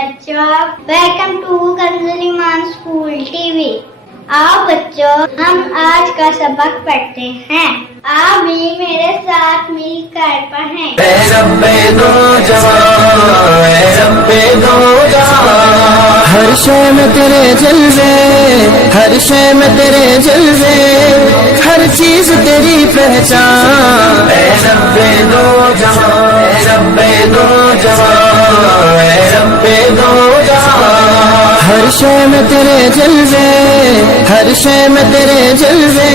बच्चों, welcome to Kanzul Iman school TV. आओ बच्चों, हम आज का सबक पढ़ते हैं। आप भी मेरे साथ मिलकर पढ़ें। हर शय में तेरे जलवे, हर शय में तेरे जलवे, हर चीज तेरी पहचान। हर शय में तेरे जलवे, हर शय में तेरे जलवे,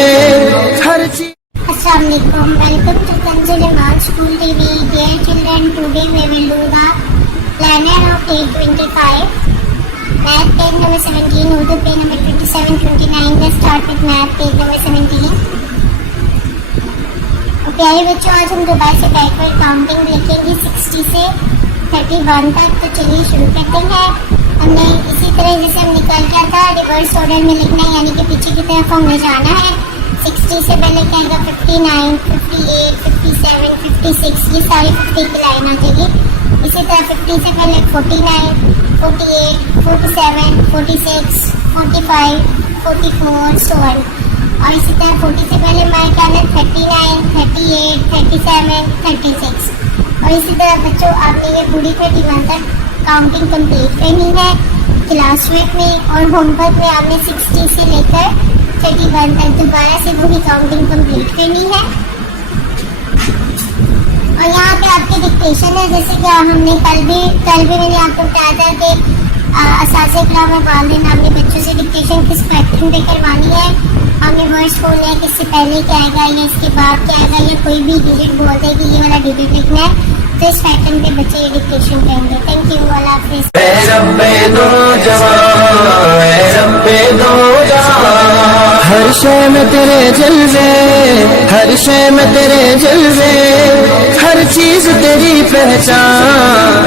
हर चीज। Assalamu alaikum. Welcome to Kanzul Iman School TV. Dear children, today we will do the planner of day 25. Math page number 17, Urdu page number 27, 29. Let's start with math page number 17. प्यारे बच्चों, आज हम दोबारा से बैकवर्ड काउंटिंग देखेंगे 60 से 31 तक। तो चलिए शुरू करते हैं। हमने इसी तरह जैसे हम निकल गया था रिवर्स ऑर्डर में लिखना है, यानी कि पीछे की तरफ हमें जाना है। 60 से पहले क्या आएगा 59, 58, 57, 56, ये सारी 50 की लाइन आ जाएगी। इसी तरह 50 से पहले 49, 48, 47, 46, 45, 44, so on। और इसी तरह 40 से पहले हमारे क्या है 39, 38, 37, 36। और इसी तरह बच्चों आपने ये पूरी 31 तक काउंटिंग कंप्लीट करनी है क्लास वर्क में, और होमवर्क में आपने 60 से लेकर 31 तक दोबारा से वही काउंटिंग कंप्लीट करनी है। और यहाँ पे आपके डिक्टेशन है, जैसे कि हमने कल भी मैंने आपको बताया था कि असासे इकराम और वालिदैन आपने बच्चों से डिक्टेशन किस पैटर्न पे करवानी है। हमें वर्ड्स बोलना है कि इससे पहले क्या आएगा या इसके बाद क्या आएगा, या कोई भी डिजिट बोल दे कि ये वाला डिजिट लिखना है, तो इस पैटर्न पे बच्चे ये डिक्टेशन करेंगे। थैंक यू, अल्लाह हाफिज़। हर शय में तेरे जलवे, हर शय में तेरे जलवे, हर चीज तेरी पहचान।